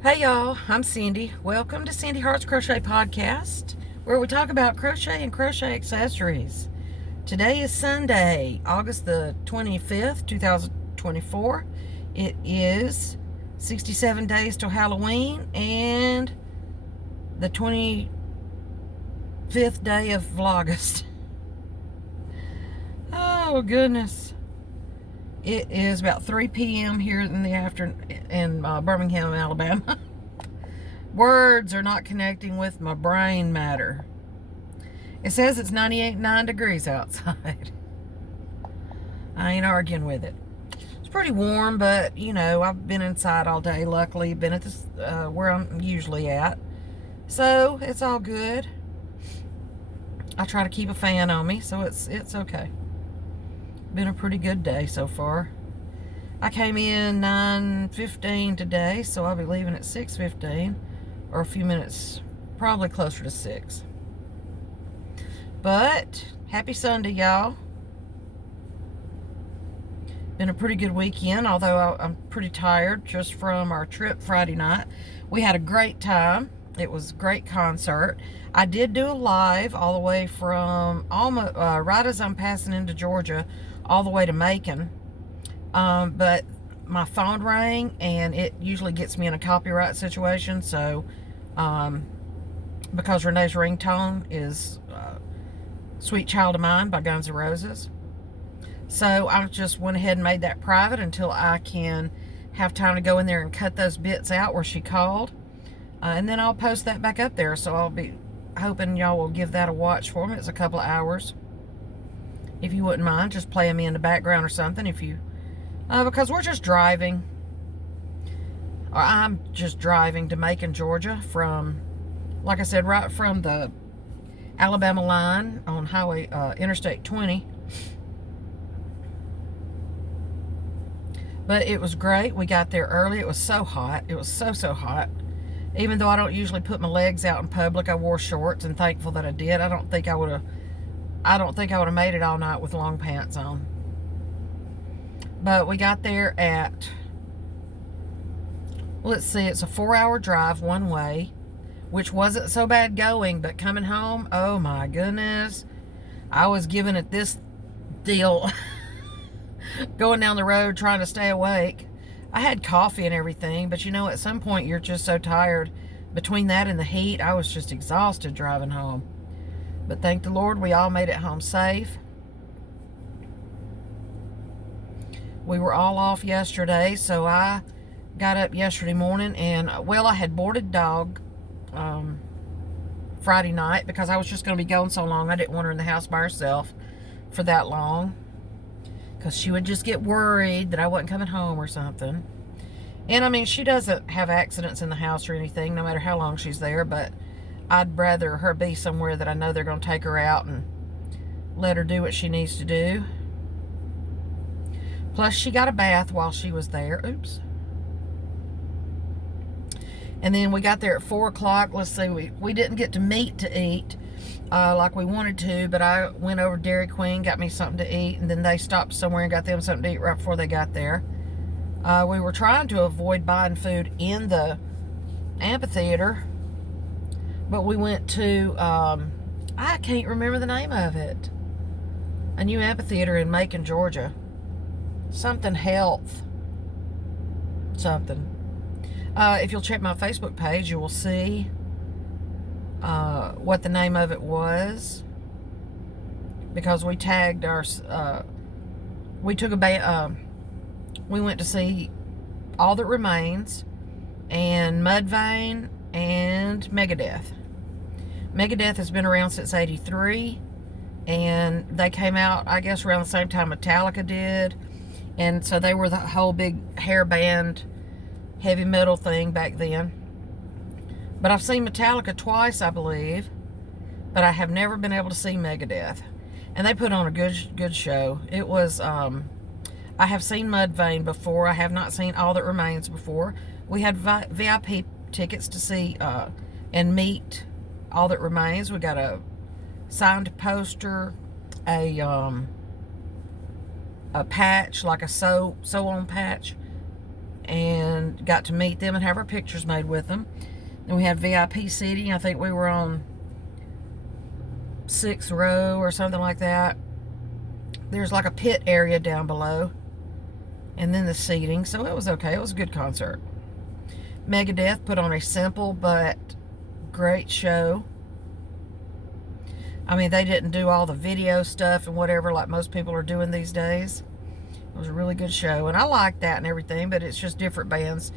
Hey y'all, I'm Cindy. Welcome to Cindy Heart's Crochet Podcast, where we talk about crochet and crochet accessories. Today is Sunday, August the 25th, 2024. It is 67 days till Halloween and the 25th day of Vlogust. Oh goodness. It is about 3 p.m. here in the afternoon in Birmingham, Alabama. Words are not connecting with my brain matter. It says it's 98.9 degrees outside. I ain't arguing with it. It's pretty warm, but you know, I've been inside all day. Luckily, been at this where I'm usually at, so it's all good. I try to keep a fan on me, so it's okay. Been a pretty good day so far. I came in 9:15 today, so I'll be leaving at 6:15, or a few minutes, probably closer to 6. But happy Sunday, y'all. Been a pretty good weekend, although I'm pretty tired just from our trip Friday night. We had a great time. It was a great concert. I did do a live all the way from almost right as I'm passing into Georgia, all the way to Macon. But my phone rang, and it usually gets me in a copyright situation. So, because Renee's ringtone is "Sweet Child of Mine" by Guns N' Roses. So I just went ahead and made that private until I can have time to go in there and cut those bits out where she called. And then I'll post that back up there. So I'll be hoping y'all will give that a watch for me. It's a couple of hours. If you wouldn't mind, just playing me in the background or something. If you, because we're just driving. Or I'm just driving to Macon, Georgia from, like I said, right from the Alabama line on Highway Interstate 20. But it was great. We got there early. It was so hot. It was so hot. Even though I don't usually put my legs out in public, I wore shorts, and thankful that I did. I don't think I would have made it all night with long pants on. But we got there at, let's see, it's a 4-hour drive one way, which wasn't so bad going, but coming home, oh my goodness, I was giving it this deal. Going down the road trying to stay awake. I had coffee and everything, but you know, at some point you're just so tired. Between that and the heat, I was just exhausted driving home. But thank the Lord we all made it home safe. We were all off yesterday, so I got up yesterday morning and, well, I had boarded dog Friday night because I was just going to be going so long. I didn't want her in the house by herself for that long, because she would just get worried that I wasn't coming home or something. And I mean, she doesn't have accidents in the house or anything, no matter how long she's there, but I'd rather her be somewhere that I know they're going to take her out and let her do what she needs to do. Plus, she got a bath while she was there. Oops. And then we got there at 4 o'clock. Let's see, we didn't get to meat to eat like we wanted to, but I went over to Dairy Queen, got me something to eat, and then they stopped somewhere and got them something to eat right before they got there. We were trying to avoid buying food in the amphitheater, but we went to, I can't remember the name of it, a new amphitheater in Macon, Georgia. Something Health. Something. If you'll check my Facebook page, you will see what the name of it was, because we tagged our we took a we went to see All That Remains and Mudvayne and Megadeth. Megadeth has been around since '83, and they came out, I guess, around the same time Metallica did, and so they were the whole big hair band heavy metal thing back then. But I've seen Metallica twice, I believe, but I have never been able to see Megadeth. And they put on a good show. It was, I have seen Mudvayne before. I have not seen All That Remains before. We had VIP tickets to see and meet All That Remains. We got a signed poster, a patch, like a sew-on patch, and got to meet them and have our pictures made with them. Then we had VIP seating. I think we were on 6th row or something like that. There's like a pit area down below, and then the seating, so it was okay. It was a good concert. Megadeth put on a simple but great show. I mean, they didn't do all the video stuff and whatever like most people are doing these days. It was a really good show, and I like that and everything, but it's just different bands.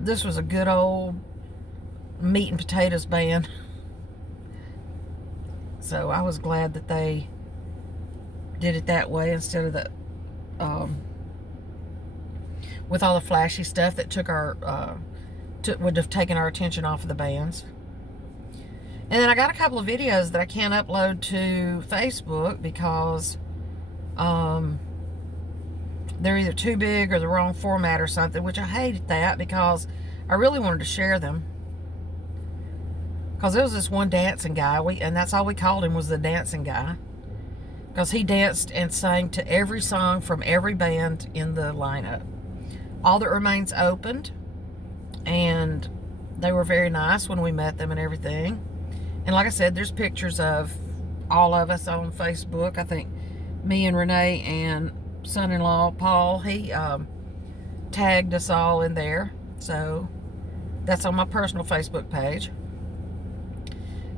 This was a good old meat and potatoes band. So I was glad that they did it that way instead of the with all the flashy stuff that took our would have taken our attention off of the bands. And then I got a couple of videos that I can't upload to Facebook because they're either too big or the wrong format or something, which I hated that because I really wanted to share them. Because there was this one dancing guy, and that's all we called him, was the dancing guy. Because he danced and sang to every song from every band in the lineup. All That Remains opened, and they were very nice when we met them and everything. And like I said, there's pictures of all of us on Facebook. I think me and Renee and son-in-law Paul, he tagged us all in there. So that's on my personal Facebook page.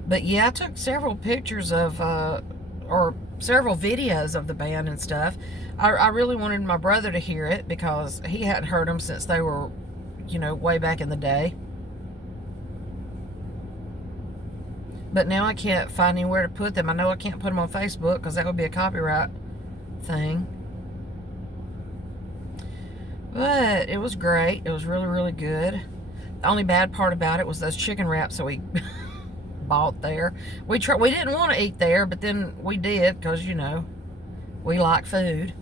But yeah, I took several pictures of, or several videos of the band and stuff. I really wanted my brother to hear it because he hadn't heard them since they were, you know, way back in the day. But now I can't find anywhere to put them. I know I can't put them on Facebook because that would be a copyright thing. But it was great. It was really, really good. The only bad part about it was those chicken wraps that we bought there. We didn't want to eat there, but then we did because, you know, we like food.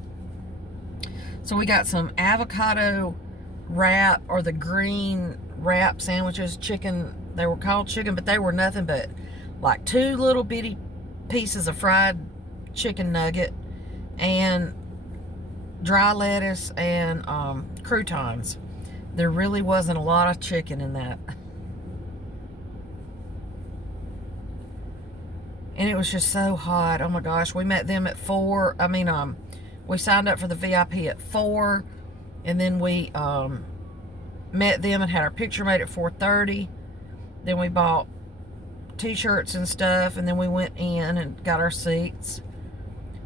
So we got some avocado wrap, or the green wrap sandwiches, chicken. They were called chicken, but they were nothing but like 2 little bitty pieces of fried chicken nugget and dry lettuce and croutons. There really wasn't a lot of chicken in that. And it was just so hot. Oh my gosh. We met them at 4. We signed up for the VIP at 4. And then we met them and had our picture made at 4:30. Then we bought t-shirts and stuff. And then we went in and got our seats.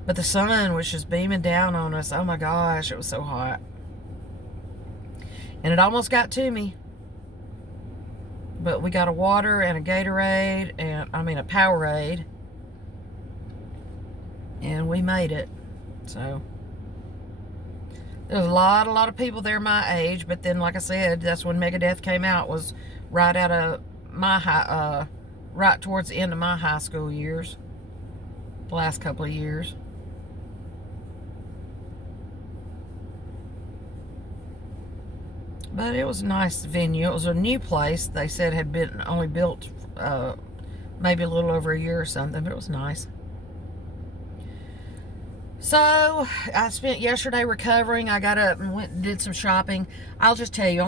But the sun was just beaming down on us. Oh my gosh. It was so hot. And it almost got to me. But we got a water and a Gatorade and, a Powerade. And we made it. So there's a lot of people there my age, but then like I said, that's when Megadeth came out, was right out of my right towards the end of my high school years. The last couple of years. But it was a nice venue. It was a new place. They said had been only built maybe a little over a year or something, but it was nice. So, I spent yesterday recovering. I got up and went and did some shopping. I'll just tell you,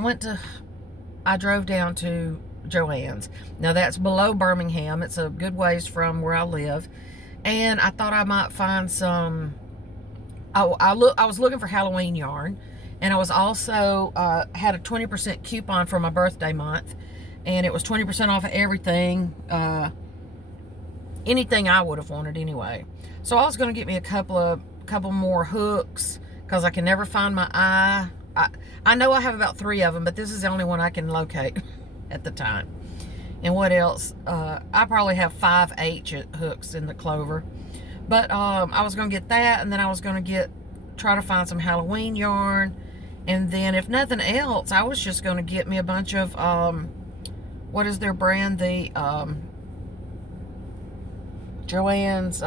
I drove down to Joann's. Now, that's below Birmingham. It's a good ways from where I live. And I thought I might find some, I was looking for Halloween yarn. And I was also, had a 20% coupon for my birthday month. And it was 20% off of everything. Anything I would have wanted anyway. So I was going to get me a couple more hooks because I can never find my eye. I know I have about 3 of them, but this is the only one I can locate at the time. And what else? I probably have 5H hooks in the clover. But I was going to get that, and then I was going to try to find some Halloween yarn. And then if nothing else, I was just going to get me a bunch of, what is their brand? The Joann's,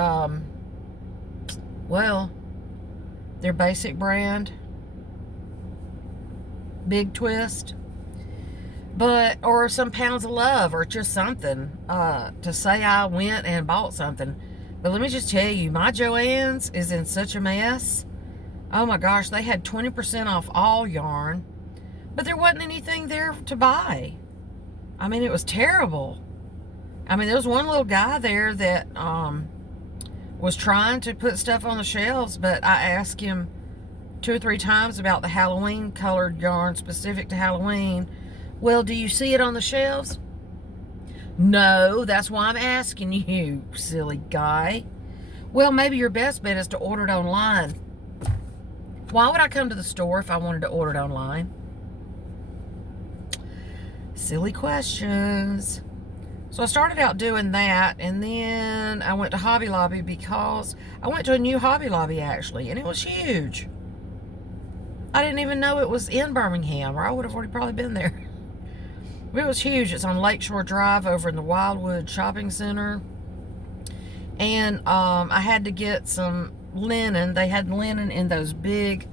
their basic brand, Big Twist, or some Pounds of Love, or just something, to say I went and bought something. But let me just tell you, my Joann's is in such a mess. Oh my gosh, they had 20% off all yarn, But there wasn't anything there to buy. I mean, it was terrible. I mean, there was one little guy there that was trying to put stuff on the shelves, but I asked him 2 or 3 times about the Halloween colored yarn specific to Halloween. Well, do you see it on the shelves? No, that's why I'm asking you, silly guy. Well, maybe your best bet is to order it online. Why would I come to the store if I wanted to order it online? Silly questions. So I started out doing that, and then I went to Hobby Lobby because I went to a new Hobby Lobby, actually, and it was huge. I didn't even know it was in Birmingham, or I would have already probably been there. It was huge. It's on Lakeshore Drive over in the Wildwood Shopping Center. And I had to get some linen. They had linen in those big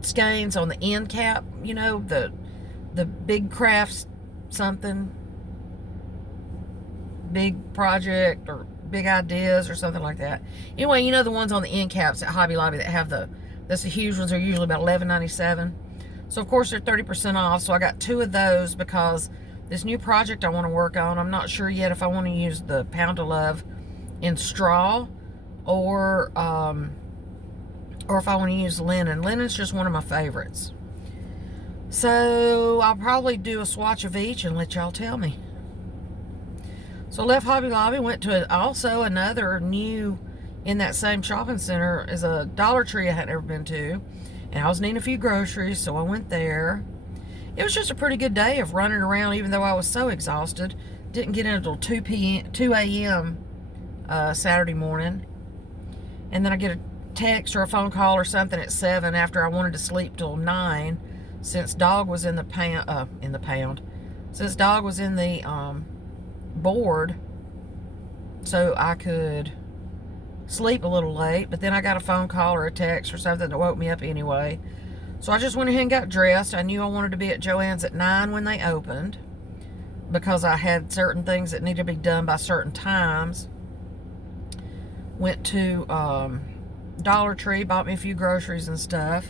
skeins on the end cap, you know, the big crafts something, big project or big ideas or something like that. Anyway, you know the ones on the end caps at Hobby Lobby that have that's the huge ones. Are usually about $11.97. So of course they're 30% off. So I got 2 of those because this new project I want to work on, I'm not sure yet if I want to use the Pound of Love in straw or if I want to use linen. Linen's just one of my favorites. So I'll probably do a swatch of each and let y'all tell me. So I left Hobby Lobby, went to also another new in that same shopping center is a Dollar Tree I had never been to. And I was needing a few groceries, so I went there. It was just a pretty good day of running around, even though I was so exhausted. Didn't get in until 2 a.m. Saturday morning. And then I get a text or a phone call or something at 7 after I wanted to sleep till 9, since dog was in the pound, since dog was in the board, so I could sleep a little late. But then I got a phone call or a text or something that woke me up anyway. So I just went ahead and got dressed. I knew I wanted to be at Joann's at 9 when they opened, because I had certain things that needed to be done by certain times. Went to Dollar Tree, bought me a few groceries and stuff.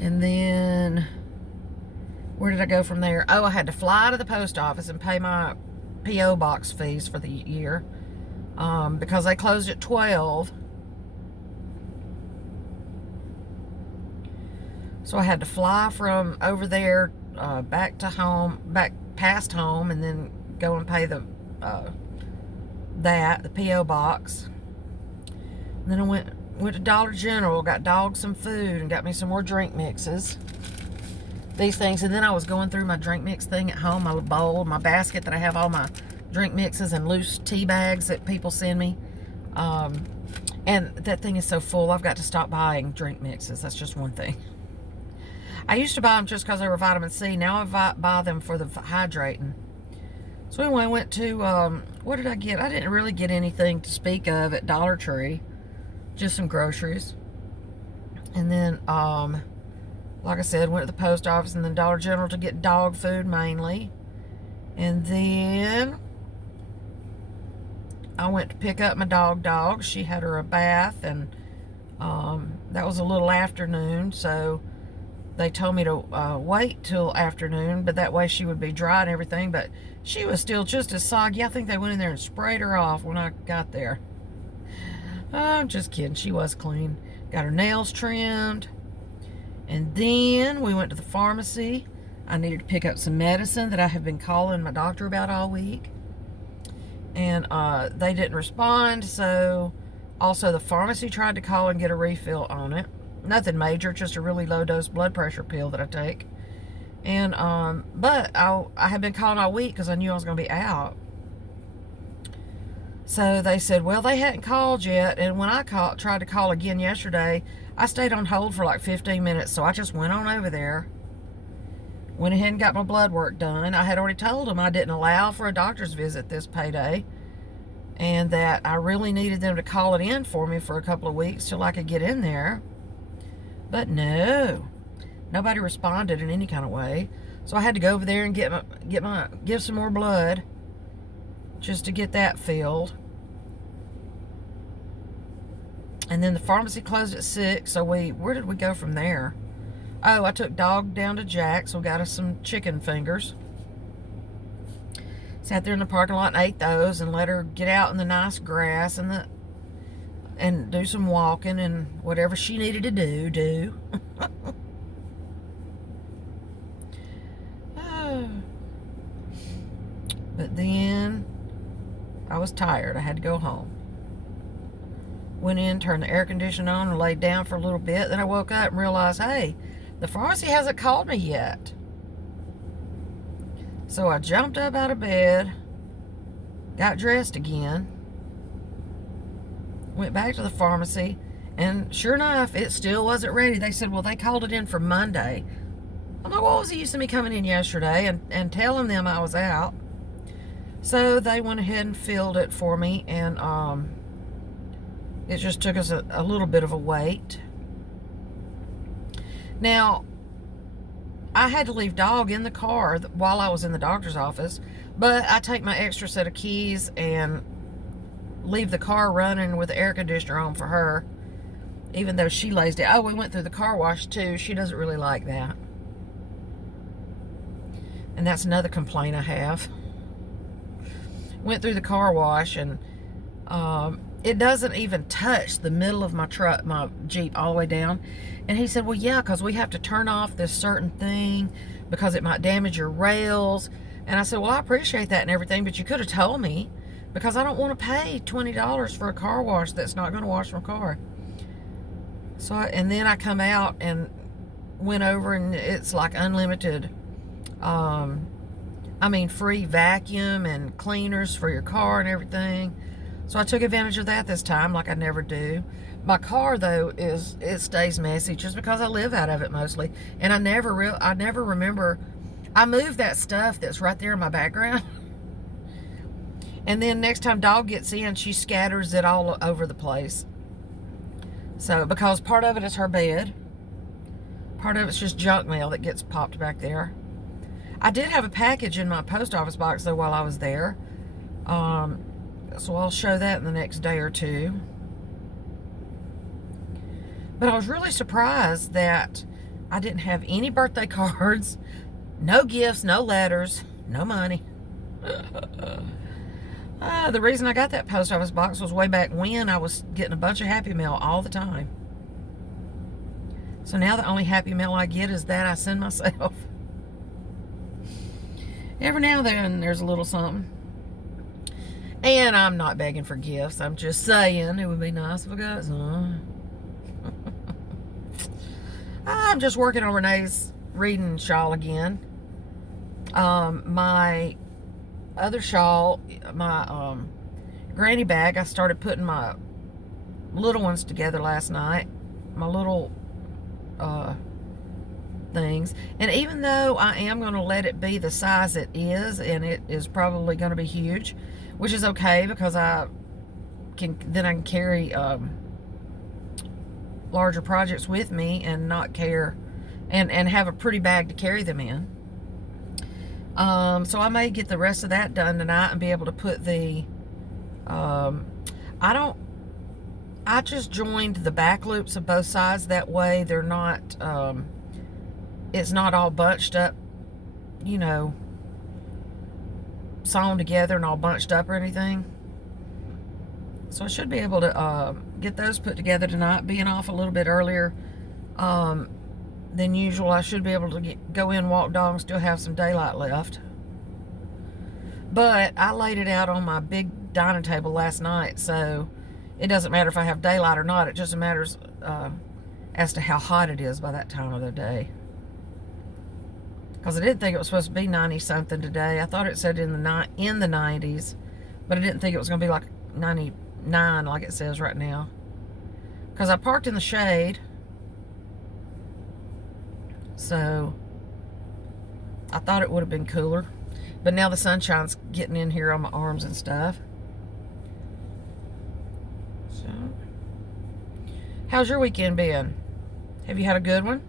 And then, where did I go from there? Oh, I had to fly to the post office and pay my P.O. box fees for the year, because they closed at 12. So I had to fly from over there back to home, back past home, and then go and pay the P.O. box. And then I went to Dollar General, got dog some food, and got me some more drink mixes. These things. And then I was going through my drink mix thing at home, my bowl, my basket that I have all my drink mixes and loose tea bags that people send me. And that thing is so full, I've got to stop buying drink mixes. That's just one thing. I used to buy them just because they were vitamin C. Now I buy them for the hydrating. So anyway, I went to, what did I get? I didn't really get anything to speak of at Dollar Tree. Just some groceries. And then, like I said, went to the post office and then Dollar General to get dog food mainly. And then I went to pick up my dog. She had her a bath, and that was a little afternoon, so they told me to wait till afternoon, but that way she would be dry and everything. But she was still just as soggy. I think they went in there and sprayed her off when I got there. I'm just kidding. She was clean. Got her nails trimmed. And then we went to the pharmacy. I needed to pick up some medicine that I have been calling my doctor about all week. And they didn't respond. So also the pharmacy tried to call and get a refill on it. Nothing major, just a really low dose blood pressure pill that I take. And but I had been calling all week because I knew I was going to be out. So they said, well, they hadn't called yet. And when I tried to call again yesterday, I stayed on hold for like 15 minutes. So I just went on over there, went ahead and got my blood work done. I had already told them I didn't allow for a doctor's visit this payday, and that I really needed them to call it in for me for a couple of weeks till I could get in there. But no, nobody responded in any kind of way. So I had to go over there and give some more blood, just to get that filled. And then the pharmacy closed at 6, so where did we go from there? Oh, I took Dog down to Jack's, so we got us some chicken fingers. Sat there in the parking lot and ate those and let her get out in the nice grass and do some walking and whatever she needed to do. But then I was tired. I had to go home. Went in, turned the air conditioner on, and laid down for a little bit. Then I woke up and realized, hey, the pharmacy hasn't called me yet. So I jumped up out of bed, got dressed again, went back to the pharmacy, and sure enough, it still wasn't ready. They said, well, they called it in for Monday. I'm like, what was the use of me coming in yesterday and telling them I was out? So they went ahead and filled it for me, and it just took us a little bit of a wait. Now, I had to leave Dog in the car while I was in the doctor's office, but I take my extra set of keys and leave the car running with the air conditioner on for her, even though she lays down. Oh, we went through the car wash too. She doesn't really like that. And that's another complaint I have. Went through the car wash, and it doesn't even touch the middle of my truck, my Jeep, all the way down. And he said, well, yeah, because we have to turn off this certain thing because it might damage your rails. And I said, well, I appreciate that and everything, but you could have told me, because I don't want to pay $20 for a car wash that's not going to wash my car. So, and then I come out and went over, and it's like unlimited, free vacuum and cleaners for your car and everything. So I took advantage of that this time, like I never do. My car, though, it stays messy just because I live out of it mostly, and I never remember. I moved that stuff that's right there in my background, and then next time Dog gets in, she scatters it all over the place. So because part of it is her bed, part of it's just junk mail that gets popped back there. I did have a package in my post office box though while I was there. So I'll show that in the next day or two. But I was really surprised that I didn't have any birthday cards, no gifts, no letters, no money. The reason I got that post office box was way back when I was getting a bunch of Happy Mail all the time. So now the only Happy Mail I get is that I send myself. Every now and then there's a little something. And I'm not begging for gifts. I'm just saying it would be nice if I got some. I'm just working on Renee's reading shawl again. My other shawl, my granny bag, I started putting my little ones together last night. My little things. And even though I am going to let it be the size it is, and it is probably going to be huge, which is okay because I can carry larger projects with me and not care, and have a pretty bag to carry them in. So I may get the rest of that done tonight and be able to put the I just joined the back loops of both sides, that way they're not it's not all bunched up, you know, sewn together and all bunched up or anything. So I should be able to get those put together tonight. Being off a little bit earlier than usual, I should be able to go in, walk Dog, and still have some daylight left. But I laid it out on my big dining table last night, so it doesn't matter if I have daylight or not. It just matters as to how hot it is by that time of the day. Because I didn't think it was supposed to be 90-something today. I thought it said in the 90s, but I didn't think it was going to be like 99 like it says right now. Because I parked in the shade, so I thought it would have been cooler. But now the sunshine's getting in here on my arms and stuff. So, how's your weekend been? Have you had a good one?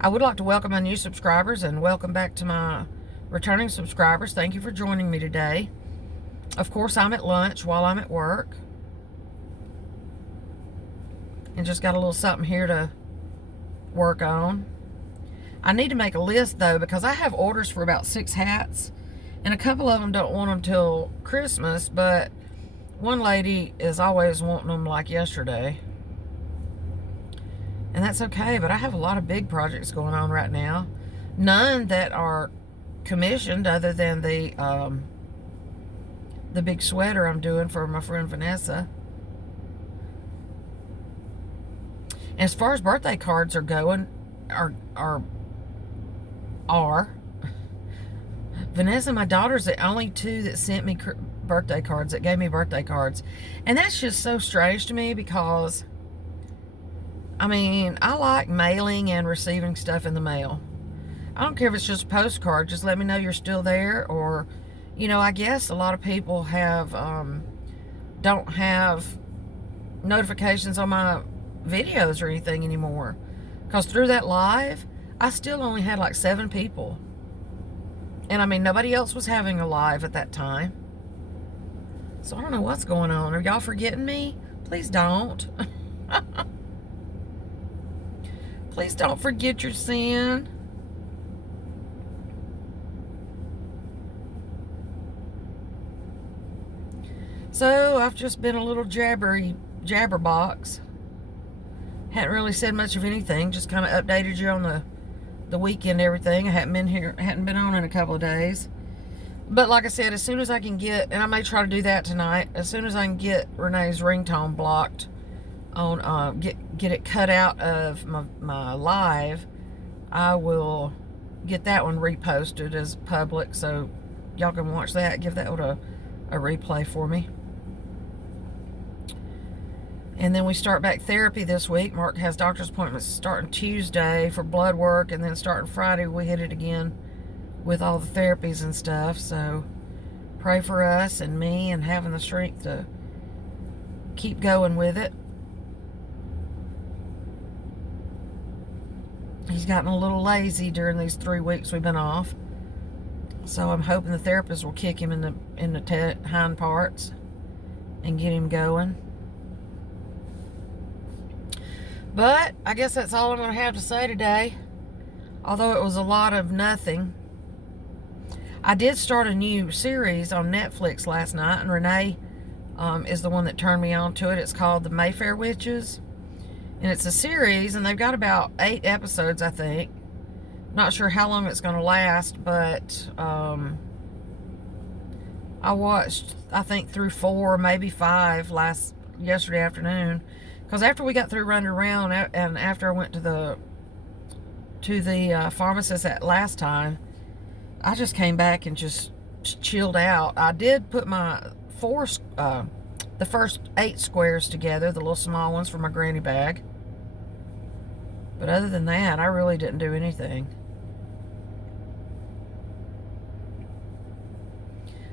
I would like to welcome my new subscribers and welcome back to my returning subscribers. Thank you for joining me today. Of course, I'm at lunch while I'm at work. and just got a little something here to work on. I need to make a list though, because I have orders for about 6 hats, and a couple of them don't want them till Christmas, but one lady is always wanting them like yesterday. And that's okay, but I have a lot of big projects going on right now. None that are commissioned other than the big sweater I'm doing for my friend Vanessa. As far as birthday cards are going, Vanessa and my daughter's the only two that sent me birthday cards, that gave me birthday cards. And that's just so strange to me, because I mean, I like mailing and receiving stuff in the mail. I don't care if it's just a postcard. Just let me know you're still there. Or, you know, I guess a lot of people have don't have notifications on my videos or anything anymore. Because through that live, I still only had like 7 people. And I mean, nobody else was having a live at that time. So I don't know what's going on. Are y'all forgetting me? Please don't. Please don't forget your sin. So I've just been a little jabberbox. Hadn't really said much of anything. Just kind of updated you on the weekend, everything. I hadn't been on in a couple of days. But like I said, as soon as I can get, and I may try to do that tonight, as soon as I can get Renee's ringtone blocked on, get it cut out of my live, I will get that one reposted as public, so y'all can watch that. Give that one a replay for me. And then we start back therapy this week. Mark has doctor's appointments starting Tuesday for blood work, and then starting Friday we hit it again with all the therapies and stuff. So pray for us and me, and having the strength to keep going with it. He's gotten a little lazy during these 3 weeks we've been off. So I'm hoping the therapist will kick him in the hind parts and get him going. But I guess that's all I'm going to have to say today. Although it was a lot of nothing. I did start a new series on Netflix last night, and Renee is the one that turned me on to it. It's called The Mayfair Witches. And it's a series, and they've got about 8 episodes, I think. Not sure how long it's going to last, but I watched, I think, through 4, maybe 5 yesterday afternoon. Because after we got through running around, and after I went to the pharmacist that last time, I just came back and just chilled out. I did put my the first 8 squares together, the little small ones for my granny bag. But other than that, I really didn't do anything.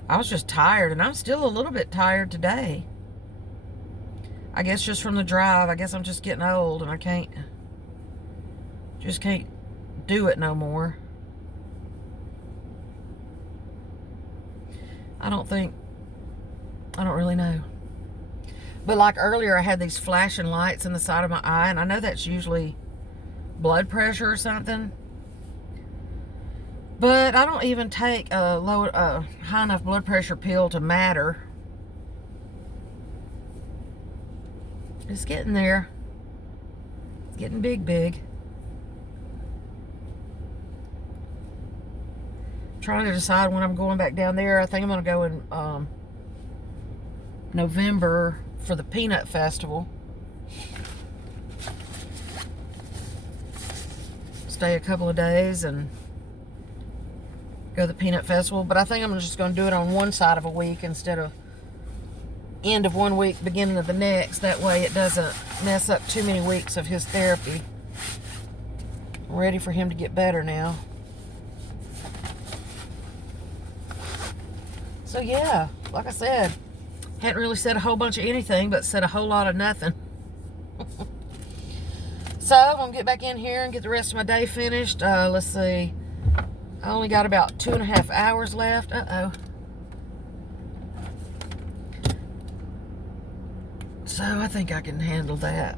I was just tired, and I'm still a little bit tired today. I guess just from the drive. I guess I'm just getting old, and I can't do it no more. I don't really know. But like earlier, I had these flashing lights in the side of my eye, and I know that's usually blood pressure or something. But I don't even take a high enough blood pressure pill to matter. It's getting there. It's getting big. Trying to decide when I'm going back down there. I think I'm going to go in November for the Peanut Festival. Stay a couple of days and go to the Peanut Festival. But I think I'm just going to do it on one side of a week instead of end of one week, beginning of the next. That way it doesn't mess up too many weeks of his therapy. I'm ready for him to get better now. So yeah, like I said, hadn't really said a whole bunch of anything, but said a whole lot of nothing. So I'm gonna get back in here and get the rest of my day finished. Let's see, I only got about 2.5 hours left. So I think I can handle that.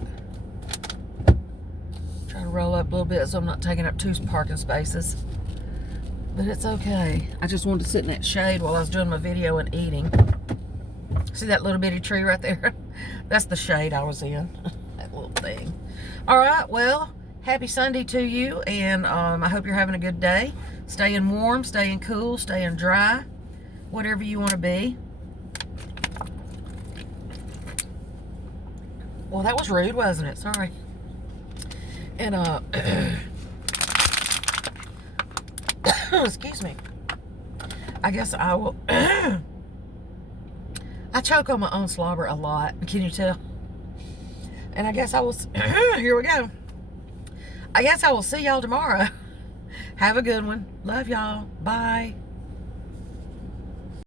Trying to roll up a little bit so I'm not taking up 2 parking spaces. But it's okay. I just wanted to sit in that shade while I was doing my video and eating. See that little bitty tree right there? That's the shade I was in. That little thing. Alright, well, happy Sunday to you, and I hope you're having a good day. Staying warm, staying cool, staying dry. Whatever you want to be. Well, that was rude, wasn't it? Sorry. And, excuse me. I guess I will... I choke on my own slobber a lot. Can you tell? And I guess I will... Here we go. I guess I will see y'all tomorrow. Have a good one. Love y'all. Bye.